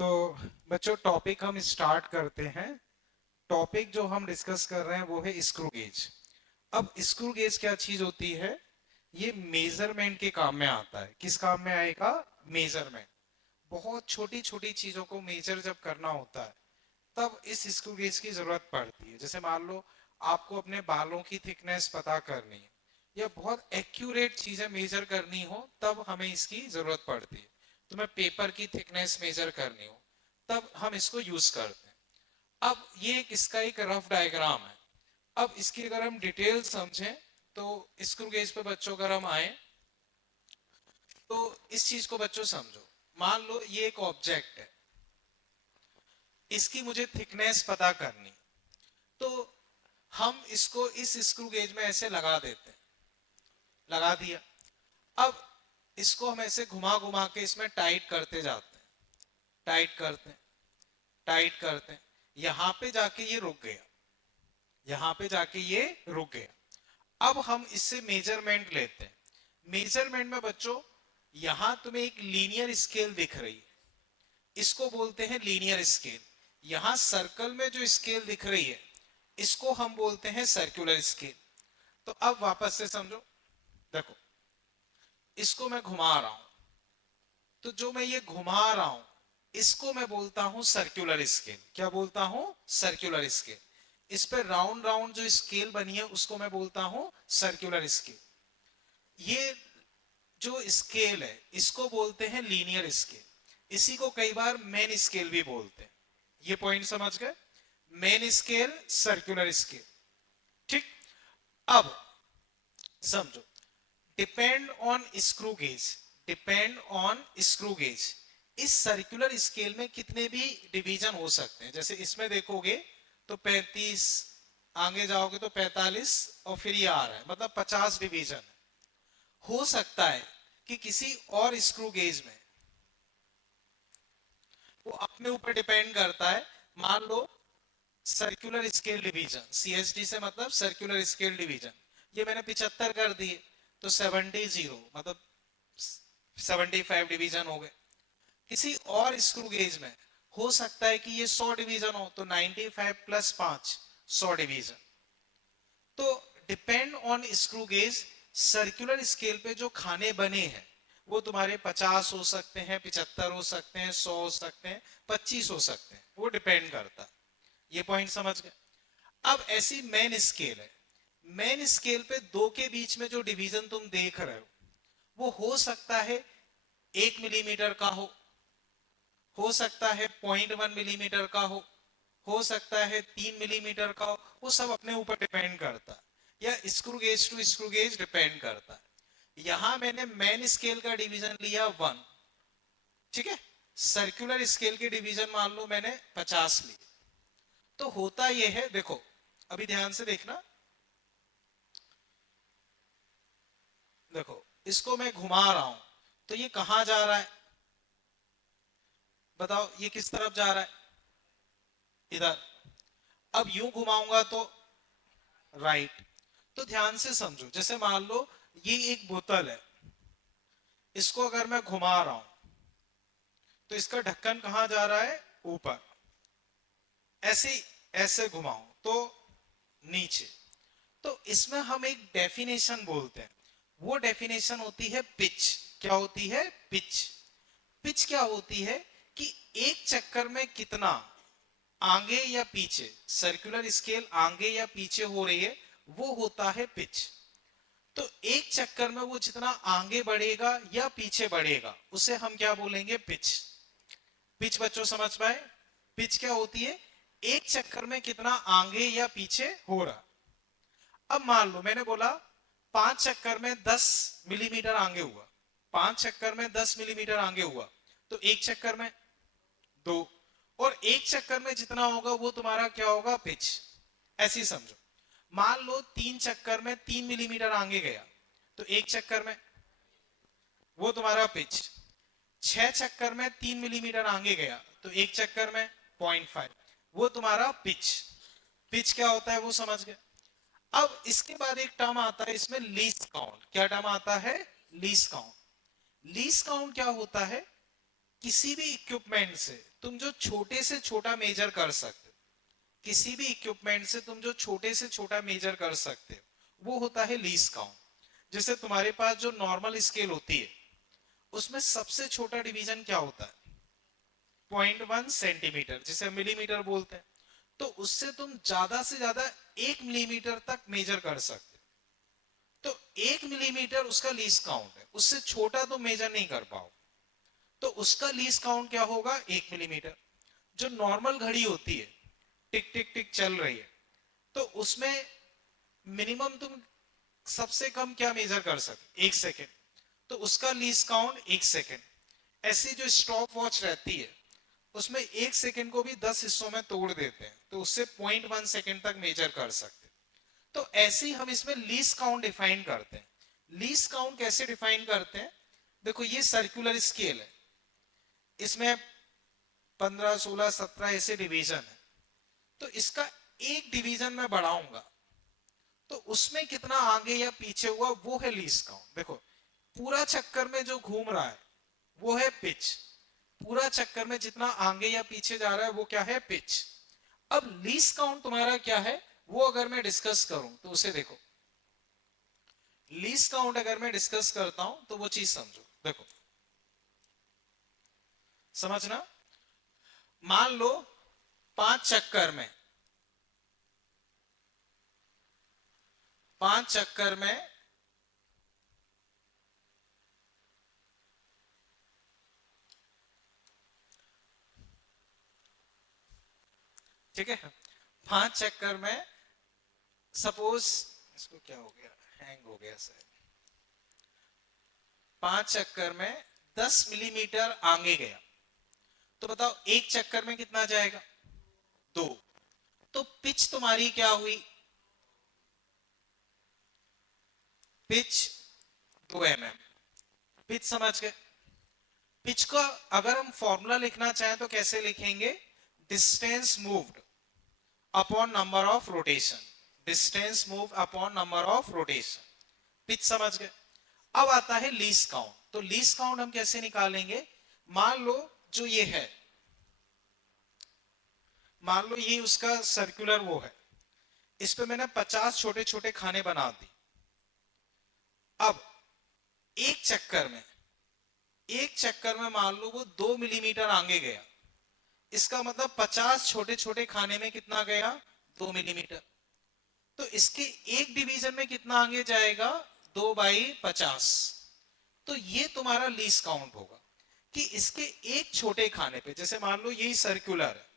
तो बच्चों टॉपिक हम स्टार्ट करते हैं। टॉपिक जो हम डिस्कस कर रहे हैं वो है स्क्रू गेज। अब स्क्रू गेज क्या चीज होती है? ये मेजरमेंट के काम में आता है। किस काम में आएगा? मेजरमेंट। बहुत छोटी छोटी चीजों को मेजर जब करना होता है तब इस स्क्रू गेज की जरूरत पड़ती है। जैसे मान लो आपको अपने बालों की थिकनेस पता करनी है या बहुत एक्यूरेट चीजें मेजर करनी हो तब हमें इसकी जरूरत पड़ती है। तुम्हें पेपर की थिकनेस मेजर करनी हो तब हम इसको यूज करते हैं। अब ये इसका एक रफ डायग्राम है। अब इसकी अगर हम डिटेल समझें तो स्क्रू गेज पे बच्चों अगर हम आए तो इस चीज को बच्चों समझो। मान लो ये एक ऑब्जेक्ट है, इसकी मुझे थिकनेस पता करनी, तो हम इसको इस स्क्रू गेज में ऐसे लगा देते हैं। लगा दिया। अब इसको हम ऐसे घुमा घुमा के इसमें टाइट करते जाते हैं, टाइट करते हैं, टाइट करते हैं। यहां पे जाके ये रुक गया, यहां पे जाके ये रुक गया। अब हम इससे मेजरमेंट लेते हैं। मेजरमेंट में बच्चों यहां तुम्हें एक लीनियर स्केल दिख रही है, इसको बोलते हैं लीनियर स्केल। यहां सर्कल में जो स्केल दिख रही है इसको हम बोलते हैं सर्कुलर स्केल। तो अब वापस से समझो, देखो इसको मैं घुमा रहा हूं, तो जो मैं ये घुमा रहा हूं इसको मैं बोलता हूं सर्कुलर स्केल। क्या बोलता हूं? Circular scale. इस पे राउंड राउंड जो स्केल बनी है उसको मैं बोलता हूं सर्कुलर स्केल। ये जो स्केल है इसको बोलते हैं लीनियर स्केल। इसी को कई बार मेन स्केल भी बोलते हैं। ये पॉइंट समझ गए? Main scale, circular scale. ठीक। अब समझो, depend on screw gauge, depend on screw gauge इस सर्कुलर स्केल में कितने भी डिवीजन हो सकते हैं। जैसे इसमें देखोगे तो 35, आगे जाओगे तो 45 और फिर ये आ रहा है, मतलब 50 डिवीजन। हो सकता है कि किसी और स्क्रू गेज में, वो अपने ऊपर डिपेंड करता है। मान लो सर्कुलर स्केल डिवीजन, सीएसडी से मतलब सर्कुलर स्केल डिवीजन, ये मैंने 75 कर दिए तो 70 मतलब 75 डिवीजन हो गए। किसी और स्क्रू गेज में हो सकता है कि ये 100 डिवीजन हो तो 95 प्लस 5 100 डिवीजन। तो depend on screw gauge circular scale पे जो खाने बने हैं वो तुम्हारे 50 हो सकते हैं, 75 हो सकते हैं, 100 हो सकते हैं, 25 हो सकते हैं, वो डिपेंड करता है। ये पॉइंट समझ गए? अब ऐसी मेन स्केल है, मेन स्केल पे दो के बीच में जो डिवीजन तुम देख रहे हो वो हो सकता है 1 मिलीमीटर का हो सकता है 0.1 मिलीमीटर का हो सकता है 3 मिलीमीटर का हो। वो सब अपने ऊपर डिपेंड करता है या screw gauge to screw gauge depend करता है। यहां मैंने मेन स्केल का डिवीजन लिया 1, ठीक है। सर्कुलर स्केल के डिवीजन मान लो मैंने 50 लिए। तो होता यह है, देखो अभी ध्यान से देखना, देखो इसको मैं घुमा रहा हूं तो ये कहां जा रहा है? बताओ ये किस तरफ जा रहा है? इधर। अब यूं घुमाऊंगा तो राइट। तो ध्यान से समझो, जैसे मान लो ये एक बोतल है, इसको अगर मैं घुमा रहा हूं तो इसका ढक्कन कहां जा रहा है? ऊपर। ऐसे ऐसे घुमाऊं तो नीचे। तो इसमें हम एक डेफिनेशन बोलते हैं, वो डेफिनेशन होती है पिच। क्या होती है? पिच। पिच क्या होती है कि एक चक्कर में कितना आगे या पीछे, सर्कुलर स्केल आगे या पीछे हो रही है, वो होता है पिच। तो एक चक्कर में वो जितना आगे बढ़ेगा या पीछे बढ़ेगा उसे हम क्या बोलेंगे? पिच। पिच बच्चों समझ पाए? पिच क्या होती है? एक चक्कर में कितना आगे या पीछे हो रहा। अब मान लो मैंने बोला 5 चक्कर में 10 मिलीमीटर आगे हुआ, 5 चक्कर में 10 मिलीमीटर आगे हुआ, तो एक चक्कर में 2, और एक चक्कर में जितना होगा वो तुम्हारा क्या होगा? पिच। ऐसी समझो। मान लो 3 चक्कर में 3 मिलीमीटर आगे गया तो एक चक्कर में वो तुम्हारा पिच। 6 चक्कर में 3 मिलीमीटर आगे गया तो एक चक्कर में 0.5, वो तुम्हारा पिच। पिच क्या होता है वो समझ गए? अब इसके बाद एक टर्म आता है इसमें, लीस्ट काउंट। क्या टर्म आता है? Least count. लीस्ट काउंट क्या होता है? किसी भी इक्विपमेंट से तुम जो छोटे से छोटा मेजर कर सकते हो, किसी भी इक्विपमेंट से तुम जो छोटे से छोटा मेजर कर सकते हो, वो होता है लीस्ट काउंट। जैसे तुम्हारे पास जो नॉर्मल स्केल होती है, उसमें सबसे छोटा डिवीजन क्या होता है? 0.1 सेंटीमीटर, जिसे मिलीमीटर बोलते हैं। तो उससे तुम ज्यादा से ज्यादा 1 मिलीमीटर तक मेजर कर सकते हो। तो 1 मिलीमीटर उसका लीस्ट काउंट है, उससे छोटा तुम मेजर नहीं कर पाओ। तो उसका लीस्ट काउंट क्या होगा? 1 मिलीमीटर। जो नॉर्मल घड़ी होती है, टिक टिक टिक चल रही है, तो उसमें मिनिमम तुम सबसे कम क्या मेजर कर सकते? 1 सेकेंड। तो उसका लीस्ट काउंट 1 सेकेंड। ऐसी जो स्टॉप वॉच रहती है, उसमें 1 सेकेंड को भी 10 हिस्सों में तोड़ देते हैं, तो उससे 0.1 सेकेंड तक मेजर कर सकते हैं। तो ऐसे ही हम इसमें लीस्ट काउंट डिफाइन करते हैं। लीस्ट काउंट कैसे डिफाइन करते हैं? देखो, ये सर्कुलर स्केल है, इसमें 15, 16, 17 ऐसे डिवीजन है। तो इसका एक डिवीजन में बढ़ाऊंगा, तो उसमें कितना आगे या पीछे हुआ, वो है लीस्ट काउंट। देखो, पूरा चक्कर में जो घूम रहा है वो है पिच। पूरा चक्कर में जितना आगे या पीछे जा रहा है वो क्या है? पिच। अब लीस्ट काउंट तुम्हारा क्या है, वो अगर मैं डिस्कस करूं तो उसे देखो। लीस्ट काउंट अगर मैं डिस्कस करता हूं तो वो चीज समझो। देखो, समझना। मान लो 5 चक्कर में, 5 चक्कर में ठीक है, 5 चक्कर में सपोज, इसको क्या हो गया, हैंग हो गया सर। 5 चक्कर में 10 मिलीमीटर आगे गया, तो बताओ एक चक्कर में कितना जाएगा? 2। तो पिच तुम्हारी क्या हुई? Pitch 2 mm। पिच समझ गए? पिच का अगर हम फॉर्मूला लिखना चाहें तो कैसे लिखेंगे? Distance moved upon number of rotation. Distance move upon number of rotation, pitch समझ गए? अब आता है लीस्ट काउंट। तो लीस्ट काउंट हम कैसे निकालेंगे? मान लो जो ये है, मान लो ये उसका सर्कुलर वो है, इस पे मैंने 50 छोटे छोटे खाने बना दी। अब एक चक्कर में, एक चक्कर में मान लो वो 2 मिलीमीटर आगे गया, इसका मतलब 50 छोटे छोटे खाने में कितना गया? 2 मिलीमीटर। तो इसके एक डिवीजन में कितना आगे जाएगा? 2/50। तो ये तुम्हारा लीस्ट काउंट होगा कि इसके एक छोटे खाने पे, जैसे मान लो यही सर्कुलर है,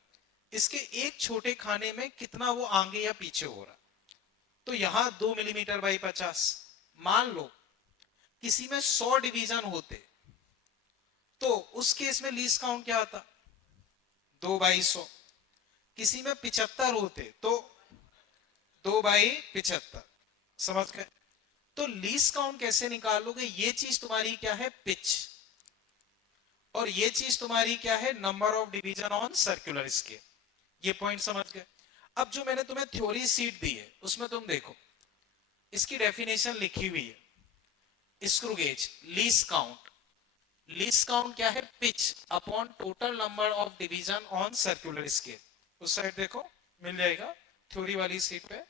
इसके एक छोटे खाने में कितना वो आगे या पीछे हो रहा। तो यहां 2 मिलीमीटर/50। मान लो किसी में 100 डिवीजन होते, तो उस केस में लीस्ट काउंट क्या आता? 2/100। किसी में 75 होते तो 2/75। समझ गए? तो लीस्ट काउंट कैसे निकालोगे? ये चीज तुम्हारी क्या है? पिच। और ये चीज तुम्हारी क्या है? Number of division on circular scale. ये पॉइंट समझ गए? अब जो मैंने तुम्हें थ्योरी सीट दी है, उसमें तुम देखो, इसकी डेफिनेशन लिखी हुई है। Screw gauge least count, least count क्या है? Pitch upon total number of division on circular scale. उस साइड देखो, मिल जाएगा थ्योरी वाली सीट पे।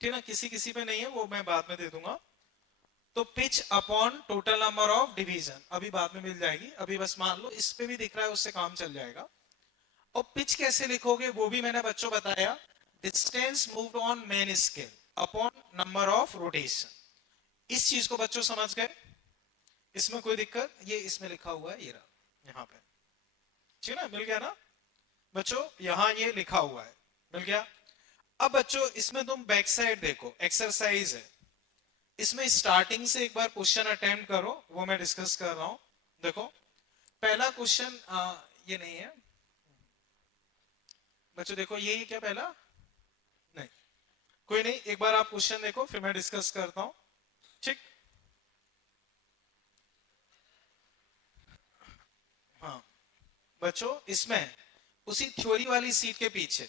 ठीक है ना? किसी किसी पे नहीं है, वो मैं बाद में दे दूंगा। तो pitch upon total number of division, अभी बाद में मिल जाएगी। अभी बस मान लो इस पे भी दिख रहा है, उससे काम चल जाएगा। और पिच कैसे लिखोगे वो भी मैंने बच्चों बताया। Distance moved on main scale upon number of rotation. इस चीज को बच्चों समझ गए? इसमें कोई दिक्कत? ये इसमें लिखा हुआ है, ये रहा यहाँ पे। ठीक है ना? मिल गया ना बच्चों? यहाँ ये लिखा हुआ है, मिल गया। अब बच्चों इसमें तुम बैक साइड देखो, एक्सरसाइज है। इसमें स्टार्टिंग से एक बार क्वेश्चन अटेम्प्ट करो, वो मैं डिस्कस कर रहा हूं। देखो, पहला क्वेश्चन ये नहीं है बच्चों। देखो, ये क्या पहला? नहीं, कोई नहीं, एक बार आप क्वेश्चन देखो, फिर मैं डिस्कस करता हूं। ठीक? हाँ बच्चों, इसमें उसी थ्योरी वाली सीट के पीछे,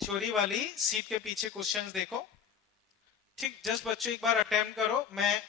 थ्योरी वाली सीट के पीछे क्वेश्चंस देखो। ठीक, जस्ट बच्चों एक बार अटेम्प्ट करो। मैं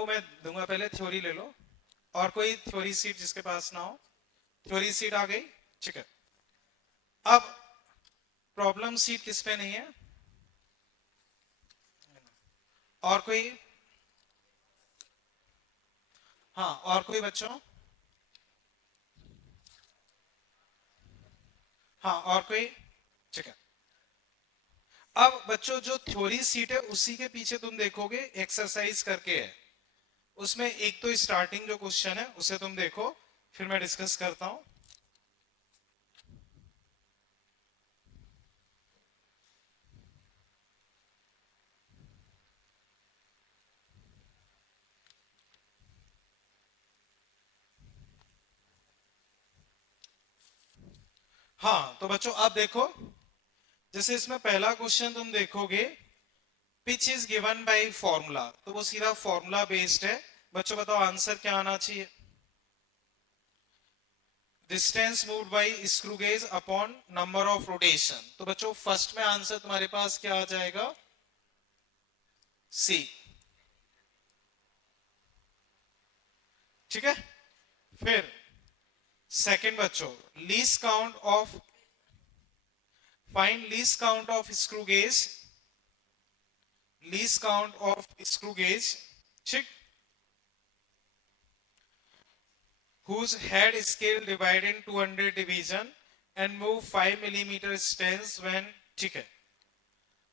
डेमो मैं दूंगा, पहले थ्योरी ले लो। और कोई थ्योरी सीट जिसके पास ना हो? थ्योरी सीट आ गई, ठीक है। अब प्रॉब्लम सीट किस पे नहीं है? और कोई? हाँ, और कोई बच्चों? हाँ, और कोई? ठीक है। अब बच्चों जो थ्योरी सीट है उसी के पीछे तुम देखोगे एक्सरसाइज करके है, उसमें एक तो स्टार्टिंग जो क्वेश्चन है उसे तुम देखो, फिर मैं डिस्कस करता हूं। हाँ तो बच्चों आप देखो, जैसे इसमें पहला क्वेश्चन तुम देखोगे, pitch is given by formula, तो वो सीधा फॉर्मूला बेस्ड है। बच्चों बताओ आंसर क्या आना चाहिए? Distance moved by screw gauge upon number of rotation. तो बच्चों फर्स्ट में आंसर तुम्हारे पास क्या आ जाएगा? सी। ठीक है। फिर सेकंड बच्चों, least count of, find least count of screw gauge, least count of screw gauge, ठीक, whose head scale divided in 200 division and move 5 millimeter stance when, ठीक है।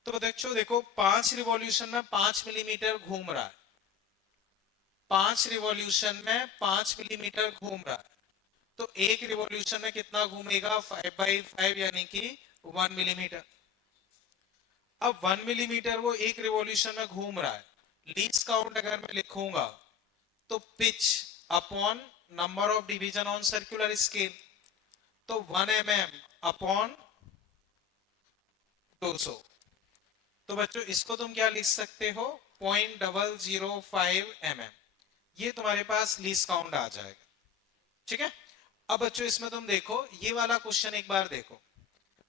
तो बच्चों देखो 5 रिवॉल्यूशन में 5 मिलीमीटर घूम रहा है, 5 रिवॉल्यूशन में 5 मिलीमीटर घूम रहा है, तो एक रिवॉल्यूशन में कितना घूमेगा? 5/5 यानी कि 1 मिलीमीटर। अब 1 मिलीमीटर वो एक रिवॉल्यूशन में घूम रहा है, लीस्ट काउंट अगर मैं लिखूंगा तो pitch upon number of division on circular scale, तो 1 mm अपॉन 200। तो बच्चों इसको तुम क्या लिख सकते हो? 0.005 mm, ये तुम्हारे पास लीस्ट काउंट आ जाएगा। ठीक है। अब बच्चों इसमें तुम देखो ये वाला क्वेश्चन एक बार देखो,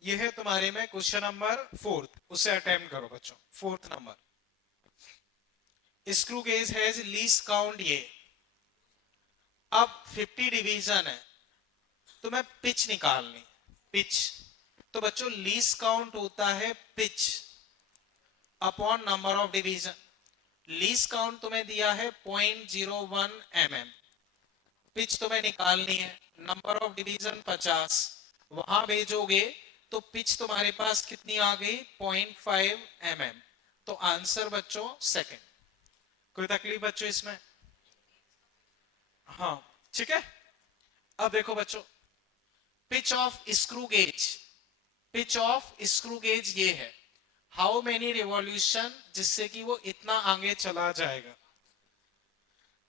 ये है तुम्हारे में क्वेश्चन नंबर 4, उसे अटेम्प्ट करो बच्चों। 4th number, screw gauge has least count ये। अब 50 डिवीजन है, तो मैं पिच निकालनी, पिच, तो बच्चों लीस्ट काउंट होता है pitch upon number of division. Least count तुम्हें दिया है 0.01 mm, पिच तुम्हें निकालनी है, नंबर ऑफ डिवीजन 50, वहां भेजोगे तो पिच तुम्हारे पास कितनी आ गई? 0.5 mm। तो आंसर बच्चों सेकंड। कोई तकलीफ बच्चों इसमें? हाँ ठीक है। अब देखो बच्चों, pitch of screw gauge, pitch of screw gauge ये है, हाउ मेनी रिवॉल्यूशन, जिससे कि वो इतना आगे चला जाएगा।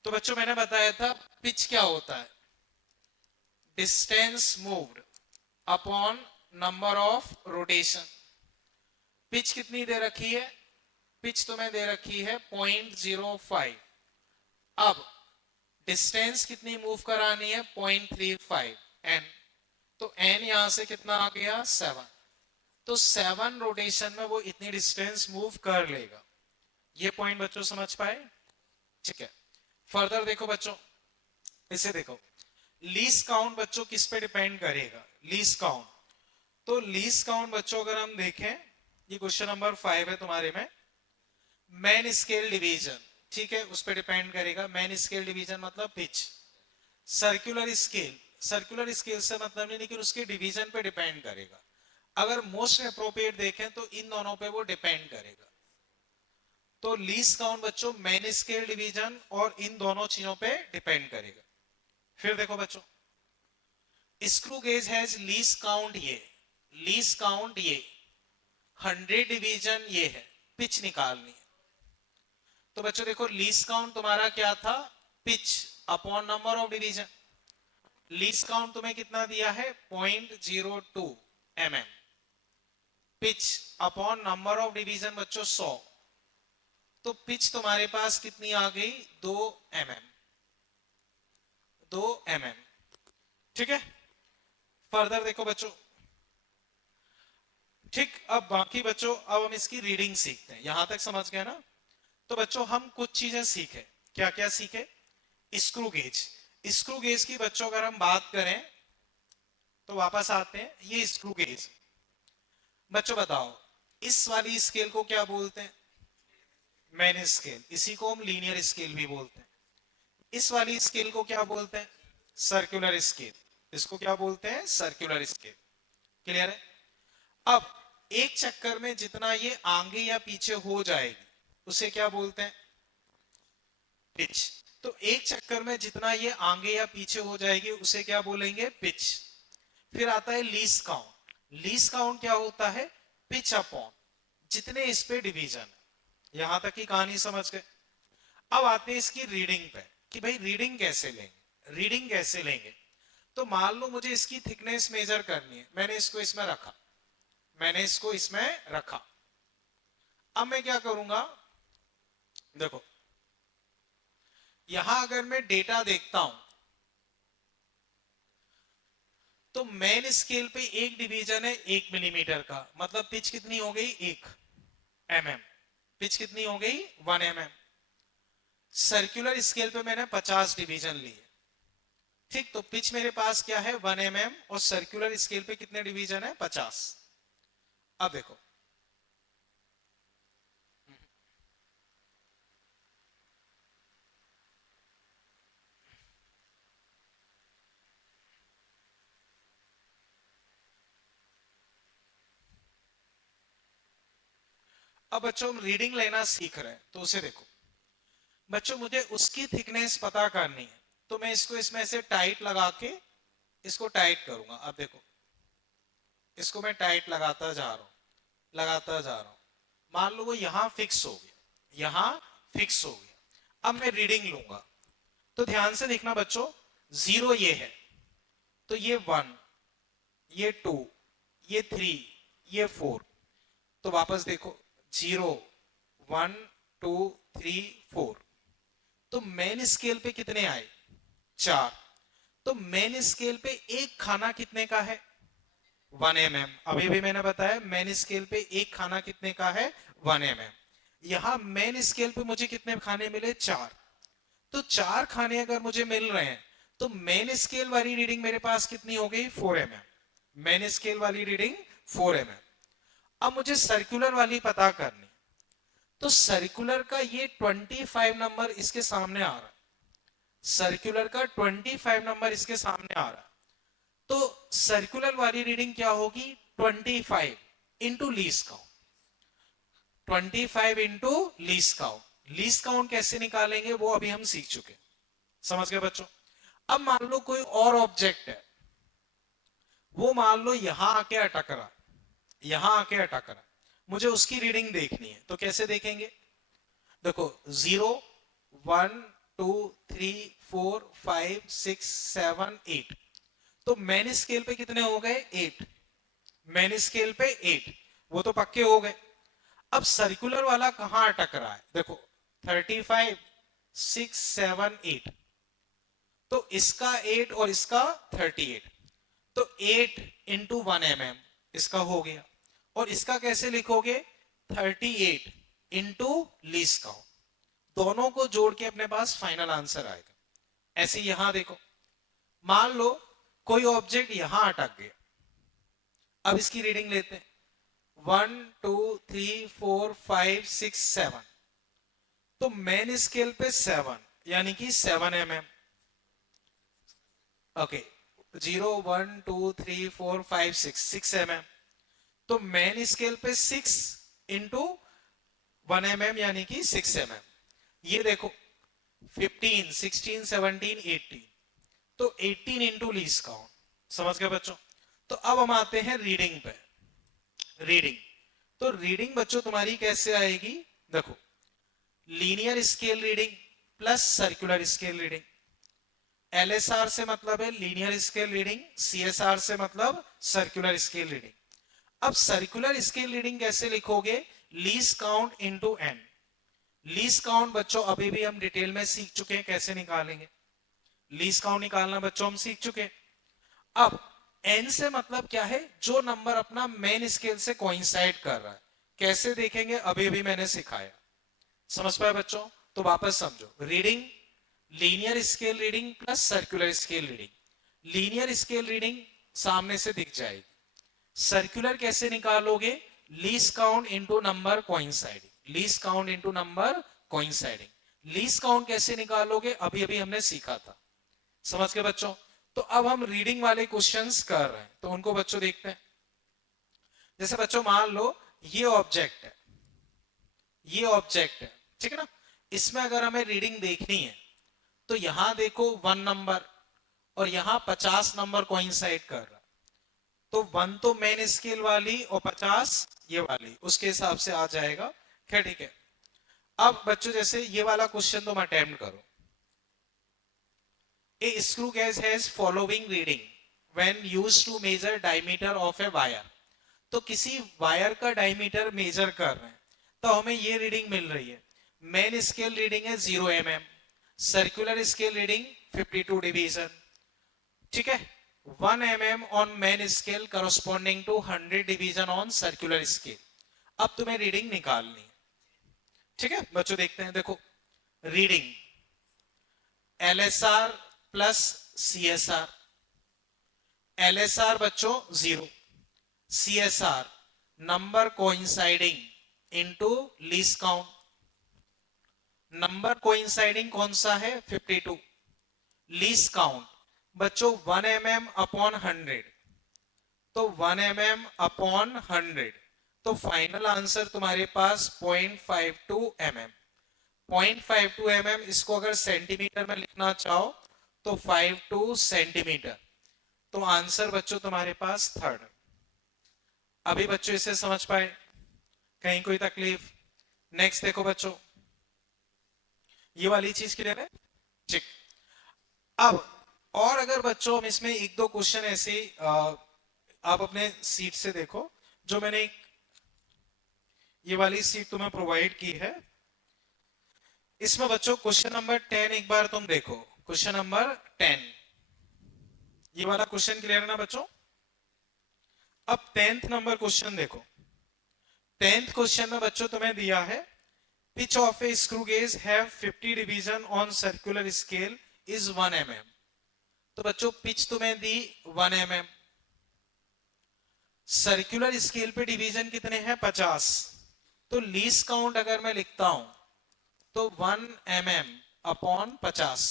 तो बच्चों मैंने बताया था पिच क्या होता है? Distance moved upon number of rotation. Pitch कितनी दे रखी है? पिच तुम्हें दे रखी है 0.05। अब डिस्टेंस कितनी मूव करानी है? 0.35 n, तो n यहां से कितना आ गया? 7। तो 7 रोटेशन में वो इतनी डिस्टेंस मूव कर लेगा। ये पॉइंट बच्चों समझ पाए? ठीक है। फर्दर देखो बच्चों, इसे देखो, लीस्ट काउंट बच्चों किस पे डिपेंड करेगा? लीस्ट काउंट, तो लीस्ट काउंट बच्चों अगर हम देखें, ये क्वेश्चन नंबर 5 है तुम्हारे में, मैन स्केल डिवीजन, ठीक है, उस पर डिपेंड करेगा। मैन स्केल डिवीजन मतलब pitch. Circular scale, circular scale से मतलब नहीं, लेकिन उसके डिवीजन पे डिपेंड करेगा। अगर मोस्ट अप्रोप्रिएट देखें तो इन दोनों पे वो डिपेंड करेगा। तो लीस्ट काउंट बच्चों मैन स्केल डिवीजन और इन दोनों चीजों पे डिपेंड करेगा। फिर देखो बच्चों, screw gauge has least count ये, लीस्ट काउंट ये, 100 डिवीजन ये है, पिच निकालनी है। तो बच्चों देखो लीस्ट काउंट तुम्हारा क्या था? Pitch upon number of division. Least count तुम्हें कितना दिया है? 0.02 mm। Pitch upon number of division बच्चों 100, तो पिच तुम्हारे पास कितनी आ गई? 2 mm, 2 mm। ठीक है। फर्दर देखो बच्चों, ठीक, अब बाकी बच्चों अब हम इसकी रीडिंग सीखते हैं। यहां तक समझ गए ना? तो बच्चों हम कुछ चीजें सीखे, क्या क्या सीखे? Screw gauge. स्क्रू गेज की बच्चों अगर हम बात करें तो वापस आते हैं, ये स्क्रू गेज। बच्चों बताओ इस वाली स्केल को क्या बोलते हैं? Main scale. इसी को हम लीनियर स्केल भी बोलते हैं। इस वाली स्केल को क्या बोलते हैं? Circular scale. इसको क्या बोलते हैं? Circular scale. क्लियर है? अब एक चक्कर में जितना ये आगे या पीछे हो जाएगी उसे क्या बोलते हैं? पिच। तो एक चक्कर में जितना ये आगे या पीछे हो जाएगी उसे क्या बोलेंगे? पिच। फिर आता है लीस्ट काउंट। लीस्ट काउंट क्या होता है? पिच अपॉन जितने इस पे डिवीजन है। यहां तक की कहानी समझ गए? अब आते हैं इसकी रीडिंग पे कि भाई रीडिंग कैसे लेंगे। रीडिंग कैसे लेंगे? तो मान लो मुझे इसकी थिकनेस मेजर करनी है, मैंने इसको इसमें रखा, मैंने इसको इसमें रखा। अब मैं क्या करूंगा? देखो यहां अगर मैं डेटा देखता हूं तो मेन स्केल पे एक डिवीजन है 1 मिलीमीटर का, मतलब पिच कितनी हो गई? 1 mm। पिच कितनी हो गई? 1 mm। सर्कुलर स्केल पे मैंने 50 डिवीजन लिए। ठीक, तो पिच मेरे पास क्या है? 1 mm। और सर्कुलर स्केल पे कितने डिवीजन है? 50। अब देखो अब बच्चों हम रीडिंग लेना सीख रहे हैं तो उसे देखो बच्चों, मुझे उसकी थिकनेस पता करनी है तो मैं इसको इसमें से टाइट लगा के इसको टाइट करूंगा। अब देखो इसको मैं टाइट लगाता जा रहा हूं, लगाता जा रहा हूं। मान लो वो यहां फिक्स हो गया, यहां फिक्स हो गया। अब मैं रीडिंग लूंगा तो ध्यान से देखना बच्चों, 0 ये है तो ये 1, ये 2, ये 3, ये 4। तो वापस देखो 0 1 2 3 4। तो मेन स्केल पे कितने आए? 4। तो मेन स्केल पे एक खाना कितने का है? 1 mm। अभी भी मैंने बताया मेन स्केल पे एक खाना कितने का है? 1 mm। यहां मेन स्केल पे मुझे कितने खाने मिले? 4। तो 4 खाने अगर मुझे मिल रहे हैं तो मेन स्केल वाली रीडिंग मेरे पास कितनी हो गई? 4 mm। मेन स्केल वाली रीडिंग 4 mm। अब मुझे सर्कुलर वाली पता करनी, तो सर्कुलर का ये 25 नंबर इसके सामने आ रहा है। सर्कुलर का 25 नंबर इसके सामने आ रहा है। तो सर्कुलर वाली रीडिंग क्या होगी? 25 into least count. 25 into least count. Least count कैसे निकालेंगे वो अभी हम सीख चुके। समझ गए बच्चों? अब मान लो कोई और ऑब्जेक्ट है, वो मान लो यहां आके अटक रहा, यहां आके अटक रहा, मुझे उसकी रीडिंग देखनी है तो कैसे देखेंगे? देखो 0 1 2 3 4 5 6 7 8। तो मेन स्केल पे कितने हो गए? 8। मेन स्केल पे 8, वो तो पक्के हो गए। अब सर्कुलर वाला कहां अटक रहा है? देखो 35 6 7 8। तो इसका 8 और इसका 38। तो 8 इंटू 1 mm इसका हो गया। और इसका कैसे लिखोगे? 38 इंटू लीस्ट काउंट। दोनों को जोड़ के अपने पास फाइनल आंसर आएगा। ऐसे यहां देखो, मान लो कोई ऑब्जेक्ट यहां अटक गया। अब इसकी रीडिंग लेते हैं 1 2 3 4 5 6 7। तो मेन स्केल पे 7 यानी कि 7 mm। Okay 0 1 2 3 4 5 6 mm। तो मेन स्केल पे 6 इंटू 1 mm यानी कि 6 mm। ये देखो 15 16 17 18। तो 18 इंटू लीस्ट काउंट। समझ गए बच्चों? तो अब हम आते हैं रीडिंग पे। रीडिंग, तो रीडिंग बच्चों तुम्हारी कैसे आएगी? देखो linear scale reading plus circular scale reading. LSR से मतलब है लीनियर स्केल रीडिंग, सीएसआर से मतलब सर्कुलर स्केल रीडिंग। अब सर्कुलर स्केल रीडिंग कैसे लिखोगे? Least count into N. Least count बच्चों अभी भी हम डिटेल में सीख चुके हैं कैसे निकालेंगे। लीस्ट काउंट निकालना बच्चों हम सीख चुके हैं। अब एन से मतलब क्या है? जो नंबर अपना मेन स्केल से कोइंसाइड कर रहा है। कैसे देखेंगे? अभी भी मैंने सिखाया। समझ पाए बच्चों? तो वापस समझो, reading linear scale reading plus circular scale reading. Linear scale reading सामने से दिख जाएगी, सर्कुलर कैसे निकालोगे, least count into number coinciding, least count into number coinciding. Least count कैसे निकालोगे अभी अभी हमने सीखा था, समझ के बच्चों। तो अब हम रीडिंग वाले क्वेश्चंस कर रहे हैं, तो उनको बच्चों देखते हैं। जैसे बच्चों मान लो ये ऑब्जेक्ट है, ये ऑब्जेक्ट है, ठीक है ना। इसमें अगर हमें रीडिंग देखनी है तो यहां देखो 1 नंबर और यहां 50 नंबर कोइंसाइड कर रहा, तो 1 तो मेन स्केल वाली और 50 ये वाली, उसके हिसाब से आ जाएगा। क्या ठीक है। अब बच्चों जैसे ये वाला क्वेश्चन तुम अटेम्प्ट करो, a screw gauge has following reading when used to measure diameter of a wire. तो किसी वायर का डायमीटर मेजर कर रहे हैं तो हमें ये रीडिंग मिल रही है। मेन स्केल रीडिंग है 0 mm, circular scale reading 52 division, ठीक है। 1 mm on main scale corresponding to 100 division on circular scale. अब तुम्हें रीडिंग निकालनी है, ठीक है बच्चों। देखते हैं, देखो reading LSR plus CSR। LSR बच्चों 0, CSR number coinciding into least count. Number coinciding कौन सा है 52, लीस्ट काउंट बच्चों 1 mm अपॉन 100, तो 1 mm अपॉन 100, तो फाइनल आंसर तुम्हारे पास 0.52 mm। 0.52 mm, इसको अगर सेंटीमीटर में लिखना चाहो तो 52 सेंटीमीटर। तो आंसर बच्चों तुम्हारे पास थर्ड। अभी बच्चों इसे समझ पाए, कहीं कोई तकलीफ? नेक्स्ट देखो बच्चों, ये वाली चीज क्लियर है, ठीक। अब और अगर बच्चों हम इसमें एक दो क्वेश्चन ऐसे आप अपने सीट से देखो, जो मैंने ये वाली सीट तुम्हें प्रोवाइड की है, इसमें बच्चों क्वेश्चन नंबर 10 एक बार तुम देखो, क्वेश्चन नंबर 10, ये वाला क्वेश्चन क्लियर है ना बच्चों। अब 10th नंबर क्वेश्चन देखो, 10th क्वेश्चन में बच्चों तुम्हें दिया है pitch of a screw gauge have 50 division on circular scale is 1 mm। तो बच्चों पिच तुम्हें दी 1 mm, सर्कुलर स्केल पे डिवीजन कितने हैं 50, तो लीस्ट काउंट अगर मैं लिखता हूं तो 1 mm upon 50।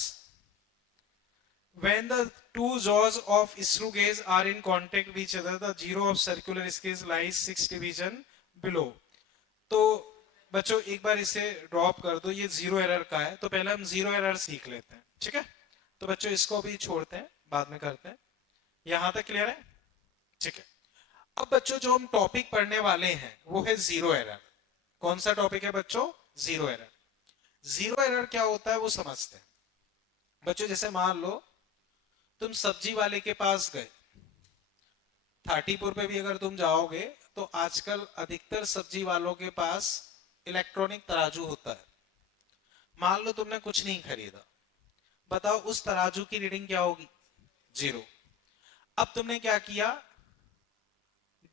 When the two jaws of screw gauge are in contact with each other, the zero of circular scale lies 6 division below। तो बच्चों एक बार इसे ड्रॉप कर दो, ये 0 एरर का है, तो पहले हम 0 एरर सीख लेते हैं, ठीक है। तो बच्चों इसको भी छोड़ते हैं, बाद में करते हैं। यहां तक क्लियर है, ठीक है। अब बच्चों जो हम टॉपिक पढ़ने वाले हैं वो है 0 एरर। कौन सा टॉपिक है बच्चों? 0 एरर। 0 एरर क्या होता है वो समझते हैं बच्चों। जैसे मान लो तुम सब्जी वाले के पास गए, थाटीपुर पे भी अगर तुम जाओगे तो आजकल अधिकतर सब्जी वालों के पास इलेक्ट्रॉनिक तराजू होता है। मान लो तुमने कुछ नहीं खरीदा, बताओ उस तराजू की रीडिंग क्या होगी? 0। अब तुमने क्या किया,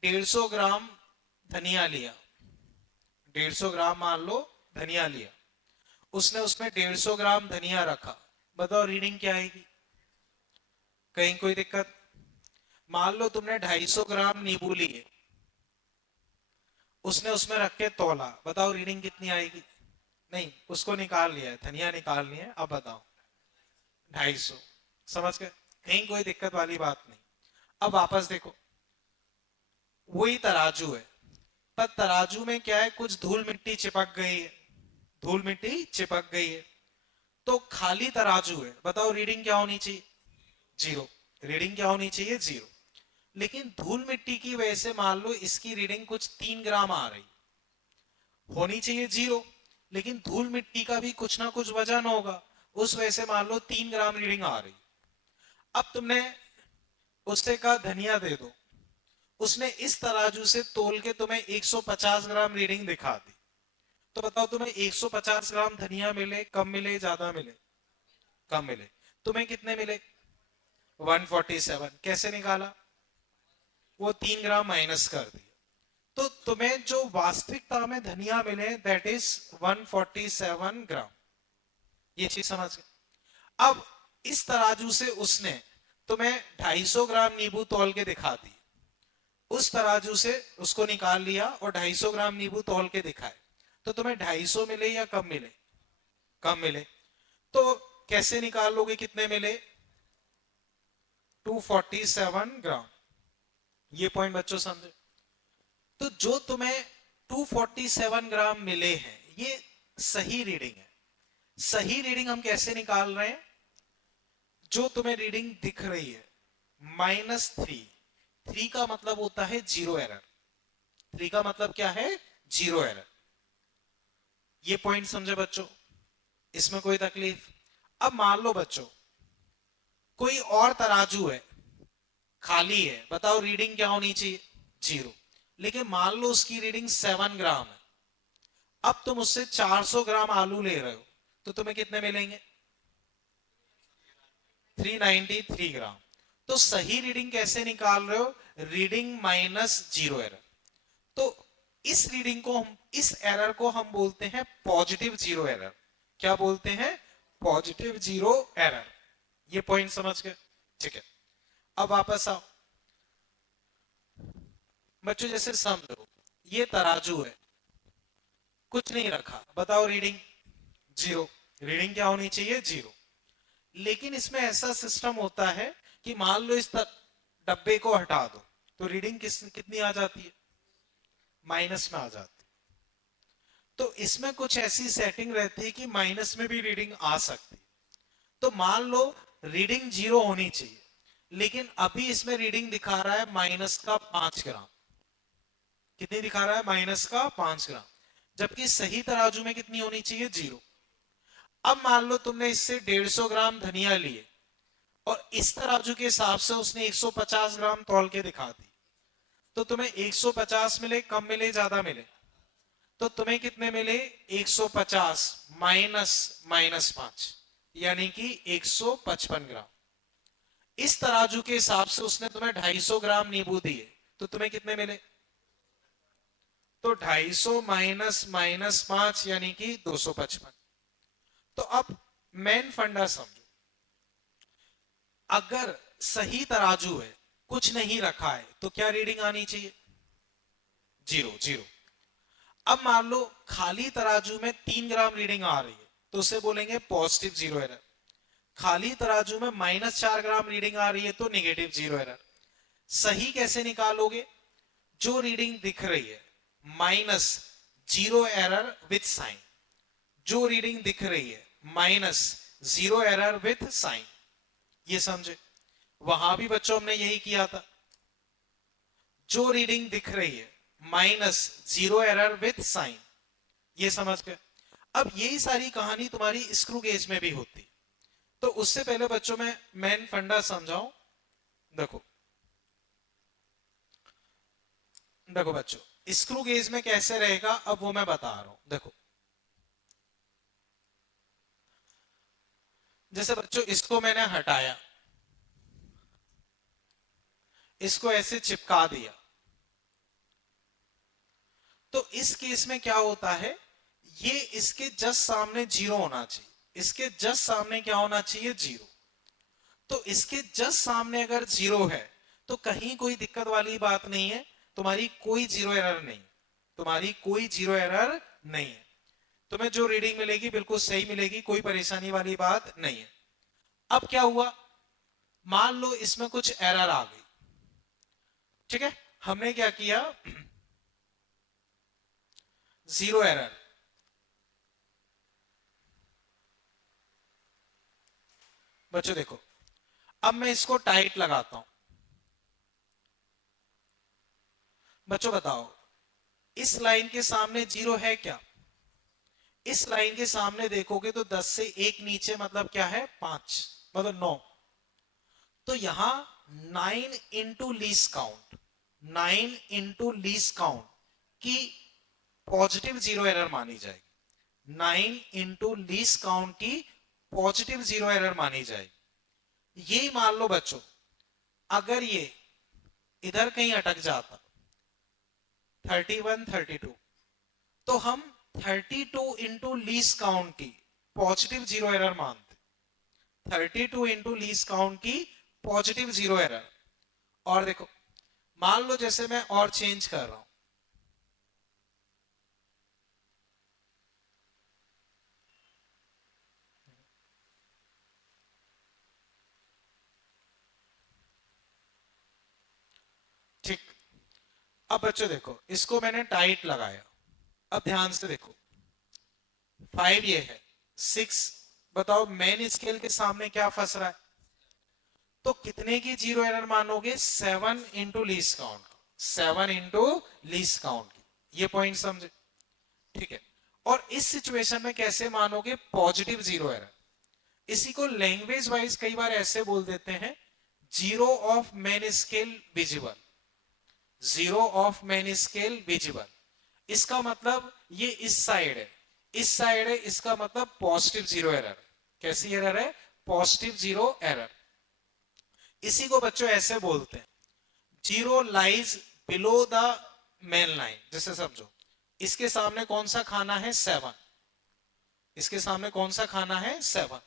150 ग्राम धनिया लिया, 150 ग्राम मान लो धनिया लिया, उसने उसमें 150 ग्राम धनिया रखा, बताओ रीडिंग क्या आएगी? कहीं कोई दिक्कत? मान लो तुमने 250 ग्राम नींबू लिए, उसने उसमें रख के तोला, बताओ रीडिंग कितनी आएगी? नहीं, उसको निकाल लिया है, धनिया निकाल लिया है, अब बताओ 250। समझ गए? कहीं कोई दिक्कत वाली बात नहीं। अब वापस देखो, वही तराजू है, पर तराजू में क्या है, कुछ धूल मिट्टी चिपक गई है, धूल मिट्टी चिपक गई है, तो खाली तराजू है, बताओ रीडिंग क्या होनी चाहिए? 0। रीडिंग क्या होनी चाहिए? 0। लेकिन धूल मिट्टी की वजह से मान लो इसकी रीडिंग कुछ 3 ग्राम आ रही, होनी चाहिए 0, लेकिन धूल मिट्टी का भी कुछ ना कुछ वजन होगा, उस वजह से मान लो 3 ग्राम रीडिंग आ रही। अब तुमने उससे कहा धनिया दे दो, उसने इस तराजू से तोल के तुम्हें 150 ग्राम रीडिंग दिखा दी, तो बताओ तुम्हें 150 ग्राम धनिया मिले, कम मिले, ज्यादा मिले? कम मिले। तुम्हें कितने मिले? 147। कैसे निकाला? वो 3 ग्राम माइनस कर दिया, तो तुम्हें जो वास्तविकता में धनिया मिले दैट इज 147 ग्राम। ये चीज समझ गए। अब इस तराजू से उसने तुम्हें 250 ग्राम नींबू तौल के दिखा दी, उस तराजू से उसको निकाल लिया और 250 ग्राम नींबू तौल के दिखाए, तो तुम्हें 250 मिले या कम मिले? कम मिले। तो कैसे निकाल लोगे कितने मिले? 247 ग्राम। ये पॉइंट बच्चों समझे? तो जो तुम्हें 247 ग्राम मिले हैं ये सही रीडिंग है। सही रीडिंग हम कैसे निकाल रहे हैं? जो तुम्हें रीडिंग दिख रही है -3, 3 का मतलब होता है जीरो एरर। 3 का मतलब क्या है? Zero error. ये पॉइंट समझे बच्चों? इसमें कोई तकलीफ? अब मान लो बच्चों कोई और तराजू है, खाली है, बताओ रीडिंग क्या होनी चाहिए? जीरो। लेकिन मान लो उसकी रीडिंग 7 ग्राम है, अब तुम उससे 400 ग्राम आलू ले रहे हो, तो तुम्हें कितने मिलेंगे? 393 ग्राम। तो सही रीडिंग कैसे निकाल रहे हो? Reading minus zero error. तो इस रीडिंग को हम, इस एरर को हम बोलते हैं पॉजिटिव जीरो एरर। क्या बोलते हैं? Positive zero error. ये पॉइंट समझ गए? ठीक है। अब वापस आओ बच्चों, जैसे समझो ये तराजू है, कुछ नहीं रखा, बताओ रीडिंग जीरो। रीडिंग क्या होनी चाहिए? जीरो। लेकिन इसमें ऐसा सिस्टम होता है कि मान लो इस डब्बे को हटा दो, तो रीडिंग कितनी आ जाती है? माइनस में आ जाती है। तो इसमें कुछ ऐसी सेटिंग रहती है कि माइनस में भी रीडिंग आ सकती है। तो मान लो रीडिंग जीरो होनी चाहिए, लेकिन अभी इसमें रीडिंग दिखा रहा है माइनस का 5 ग्राम। कितनी दिखा रहा है? माइनस का 5 ग्राम। जबकि सही तराजू में कितनी होनी चाहिए? जीरो। अब मान लो तुमने इससे 150 ग्राम धनिया लिए और इस तराजू के हिसाब से उसने 150 ग्राम तौल के दिखा दी, तो तुम्हें 150 मिले, कम मिले, ज्यादा मिले? तो तुम्हें कितने मिले? 150 माइनस -5, यानी कि 155 ग्राम। इस तराजू के हिसाब से उसने तुम्हें 250 ग्राम नींबू दिए, तो तुम्हें कितने मिले? तो 250 माइनस -5 यानी कि 255। तो अब मेन फंडा समझो, अगर सही तराजू है, कुछ नहीं रखा है, तो क्या रीडिंग आनी चाहिए? Zero zero. अब मान लो खाली तराजू में 3 ग्राम रीडिंग आ रही है, तो उसे बोलेंगे पॉजिटिव जीरो एरर। खाली तराजू में -4 ग्राम रीडिंग आ रही है, तो नेगेटिव जीरो एरर। सही कैसे निकालोगे? जो रीडिंग दिख रही है minus zero error with sign, जो रीडिंग दिख रही है minus zero error with sign. ये समझे? वहां भी बच्चों हमने यही किया था। जो रीडिंग दिख रही है minus zero error with sign. ये समझ गए? अब यही सारी कहानी तुम्हारी स्क्रू गेज में भी होती। तो उससे पहले बच्चों में मेन फंडा समझाऊं। देखो देखो बच्चों स्क्रू गेज में कैसे रहेगा, अब वो मैं बता रहा हूं। देखो जैसे बच्चों इसको मैंने हटाया, इसको ऐसे चिपका दिया, तो इस केस में क्या होता है? ये इसके जस्ट सामने जीरो होना चाहिए, इसके जस्ट सामने क्या होना चाहिए? जीरो। तो इसके जस्ट सामने अगर जीरो है तो कहीं कोई दिक्कत वाली बात नहीं है, तुम्हारी कोई जीरो एरर नहीं, तुम्हारी कोई जीरो एरर नहीं है। तुम्हें जो रीडिंग मिलेगी बिल्कुल सही मिलेगी, कोई परेशानी वाली बात नहीं है। अब क्या हुआ? मान लो इसमें कुछ एरर आ गई, ठीक है? हमने क्या किया? Zero error. बच्चों देखो, अब मैं इसको टाइट लगाता हूं। बच्चों बताओ इस लाइन के सामने जीरो है क्या? इस लाइन के सामने देखोगे तो 10 से एक नीचे मतलब क्या है? 5, मतलब 9। तो यहां 9 into least count, 9 into least count की पॉजिटिव जीरो एरर मानी जाएगी। 9 इंटू लीस्ट काउंट की पॉजिटिव जीरो एरर मानी जाएगी। ये मान लो बच्चों अगर ये इधर कहीं अटक जाता 31 32, तो हम 32 इंटू लीस्ट काउंट की पॉजिटिव जीरो एरर मानते, 32 इंटू लीस्ट काउंट की पॉजिटिव जीरो एरर। और देखो मान लो जैसे मैं और चेंज कर रहा हूं, ठीक। अब बच्चों देखो इसको मैंने टाइट लगाया, अब ध्यान से देखो 5 ये है, 6 बताओ मेन स्केल के सामने क्या फंस रहा है, तो कितने की जीरो एरर मानोगे, 7 into least count, 7 into least count की। ये पॉइंट समझे, ठीक है। और इस सिचुएशन में कैसे मानोगे पॉजिटिव जीरो एरर, इसी को लैंग्वेज वाइज कई बार ऐसे बोल देते हैं, zero of main scale visible, zero of main scale visible. इसका मतलब ये इस साइड है, इस साइड है, इसका मतलब पॉजिटिव जीरो एरर। कैसी एरर है, पॉजिटिव जीरो एरर। इसी को बच्चों ऐसे बोलते हैं, zero lies below the main line. जैसे समझो इसके सामने कौन सा खाना है, 7, इसके सामने कौन सा खाना है, 7।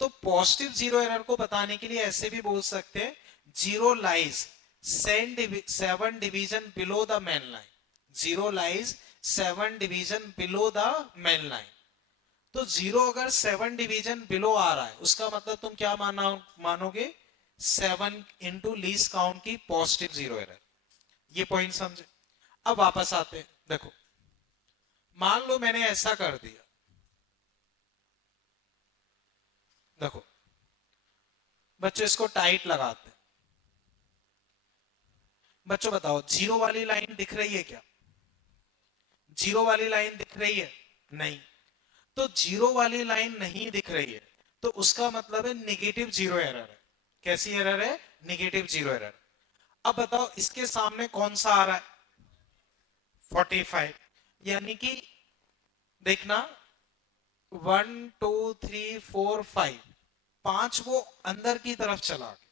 तो पॉजिटिव जीरो एरर को बताने के लिए ऐसे भी बोल सकते हैं, zero lies 7 division below the main line, zero lies 7 division below the main line. तो जीरो अगर 7 डिवीजन बिलो आ रहा है, उसका मतलब तुम क्या मानोगे, 7 इंटू लीस्ट काउंट की पॉजिटिव जीरो एरर। ये पॉइंट समझे। अब वापस आते हैं, देखो मान लो मैंने ऐसा कर दिया, देखो बच्चों इसको टाइट लगाते हैं। बच्चों बताओ जीरो वाली लाइन दिख रही है क्या, जीरो वाली लाइन दिख रही है, नहीं। तो जीरो वाली लाइन नहीं दिख रही है, तो उसका मतलब है निगेटिव जीरो एरर है। कैसी एरर है, निगेटिव जीरो एरर। अब बताओ इसके सामने कौन सा आ रहा है, 45, यानी कि देखना 1 2 3 4 5, 5 वो अंदर की तरफ चला गया,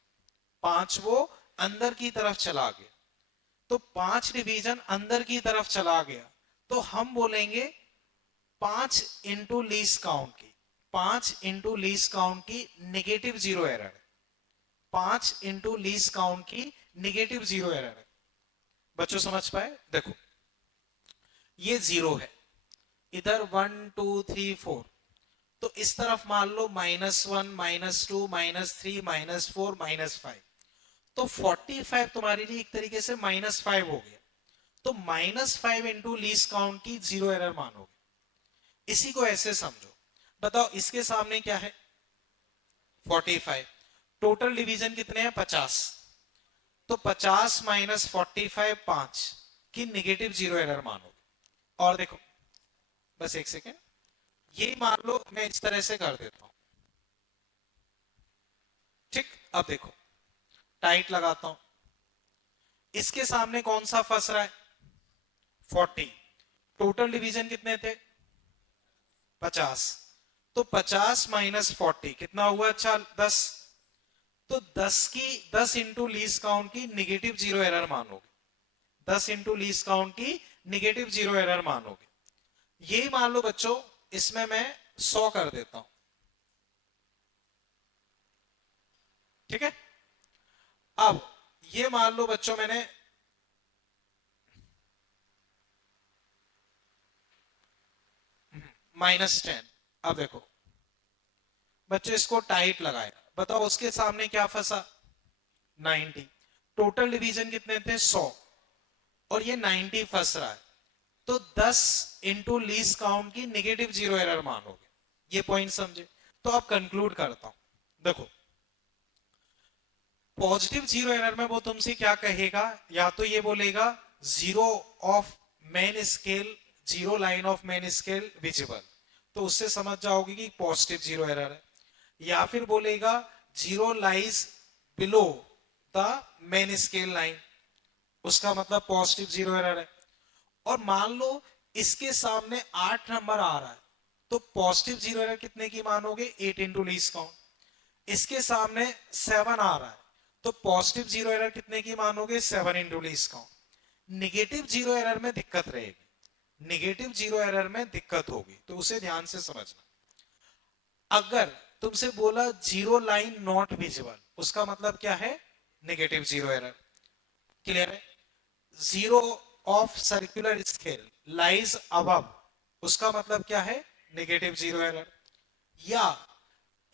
5 वो अंदर की तरफ चला गया। तो 5 डिवीजन अंदर की तरफ चला गया, तो हम बोलेंगे 5 इंटू लीस्ट काउंट की, 5 इंटू लीस्ट काउंट की निगेटिव जीरो एरर है, 5 इंटू लीस्ट काउंट की निगेटिव जीरो एरर है। बच्चों समझ पाए, देखो ये जीरो है, इधर 1 2 3 4, तो इस तरफ मान लो -1 -2 -3 -4 -5, तो 45 तुम्हारे लिए एक तरीके से -5 हो गया। तो -5 इंटू लीस्ट काउंट की जीरो एरर मानोगे। इसी को ऐसे समझो, बताओ इसके सामने क्या है, 45, टोटल डिवीजन कितने हैं, 50, तो 50 -45 5 की निगेटिव जीरो एरर मानोगे। और देखो बस एक सेकेंड, ये मान लो मैं इस तरह से कर देता हूं, ठीक। अब देखो टाइट लगाता हूं, इसके सामने कौन सा फंस रहा है, 40, टोटल डिवीजन कितने थे, 50, तो 50 -40 कितना हुआ, अच्छा 10, तो 10 इंटू लीस्ट काउंट की निगेटिव जीरो एरर मानोगे, 10 इंटू लीस्ट काउंट की निगेटिव जीरो एरर मानोगे। ये मान लो बच्चों इसमें मैं 100 कर देता हूं, ठीक है। अब ये मान लो बच्चों मैंने -10, अब देखो बच्चों इसको टाइट लगाया, बताओ उसके सामने क्या फंसा, 90, टोटल डिवीजन कितने थे, 100, और ये 90 फंस रहा है, तो 10 इंटू लीस्ट काउंट की निगेटिव जीरो एरर मानोगे। ये पॉइंट समझे। तो अब कंक्लूड करता हूं, देखो पॉजिटिव जीरो एरर में वो तुमसे क्या कहेगा, या तो ये बोलेगा zero of main scale, zero line of main scale visible, तो उससे समझ जाओगे कि पॉजिटिव जीरो एरर है। या फिर बोलेगा zero lies below the main scale line, उसका मतलब पॉजिटिव जीरो एरर है। और मान लो इसके सामने 8 नंबर आ रहा है, तो पॉजिटिव जीरो एरर कितने की मानोगे, 8 इंटू लीस्ट काउंट। इसके सामने 7 आ रहा है, तो पॉजिटिव जीरो एरर कितने की मानोगे, 7 into least count. Negative zero error में दिक्कत रहेगी, निगेटिव जीरो एरर में दिक्कत होगी, तो उसे ध्यान से समझना। अगर तुमसे बोला जीरो लाइन नॉट विजिबल, उसका मतलब क्या है? Negative zero error. क्लियर है? Zero of circular scale lies above, उसका मतलब क्या है? Negative zero error. या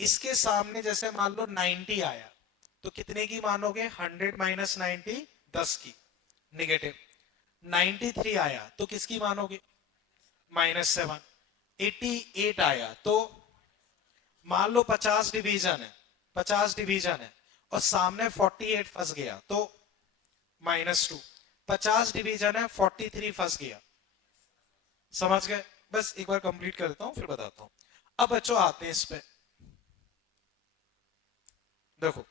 इसके सामने जैसे मान लो 90 आया, तो कितने की मानोगे? 100 माइनस 90, 10 की, नेगेटिव। 93 आया तो किसकी मानोगे? -7। 88 आया तो मान लो 50 डिवीजन है, 50 डिवीजन है और सामने 48 फंस गया तो -2। 50 डिवीजन है, 43 फंस गया। समझ गए? बस एक बार कंप्लीट करता हूं फिर बताता हूं। अब बच्चों आते हैं इस पे। देखो